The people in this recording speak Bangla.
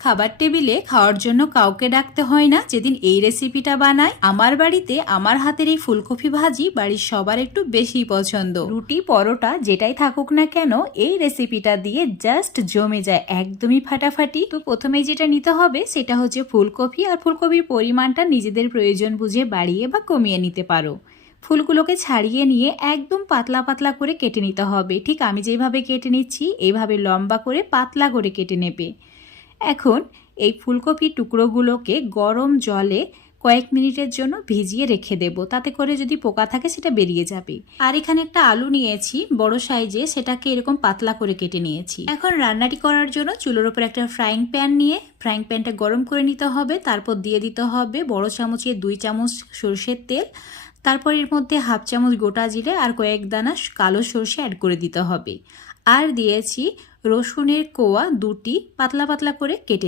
খাবার টেবিলে খাওয়ার জন্য কাউকে ডাকতে হয় না যেদিন এই রেসিপিটা বানায়। আমার বাড়িতে আমার হাতের এই ফুলকপি ভাজি বাড়ির সবার একটু বেশি পছন্দ। রুটি পরোটা যেটাই থাকুক না কেন এই রেসিপিটা দিয়ে জাস্ট জমে যায়, একদমই ফাটাফাটি। তো প্রথমেই যেটা নিতে হবে সেটা হচ্ছে ফুলকপি, আর ফুলকপির পরিমাণটা নিজেদের প্রয়োজন বুঝে বাড়িয়ে বা কমিয়ে নিতে পারো। ফুলগুলোকে ছাড়িয়ে নিয়ে একদম পাতলা পাতলা করে কেটে নিতে হবে। ঠিক আমি যেভাবে কেটে নিচ্ছি এইভাবে লম্বা করে পাতলা করে কেটে নেবে। এখন এই ফুলকপির টুকরোগুলোকে গরম জলে কয়েক মিনিটের জন্য ভিজিয়ে রেখে দেব, তাতে করে যদি পোকা থাকে সেটা বেরিয়ে যাবে। আর এখানে একটা আলু নিয়েছি বড় সাইজে, সেটাকে এরকম পাতলা করে কেটে নিয়েছি। এখন রান্নাটি করার জন্য চুলোর ওপর একটা ফ্রাইং প্যান নিয়ে ফ্রাইং প্যানটা গরম করে নিতে হবে। তারপর দিয়ে দিতে হবে বড় চামচে 2 চামচ সরষের তেল। তারপর এর মধ্যে হাফ চামচ গোটা জিরে আর কয়েক দানা কালো সরষে অ্যাড করে দিতে হবে। আর দিয়েছি রসুনের কোয়া 2টি পাতলা পাতলা করে কেটে।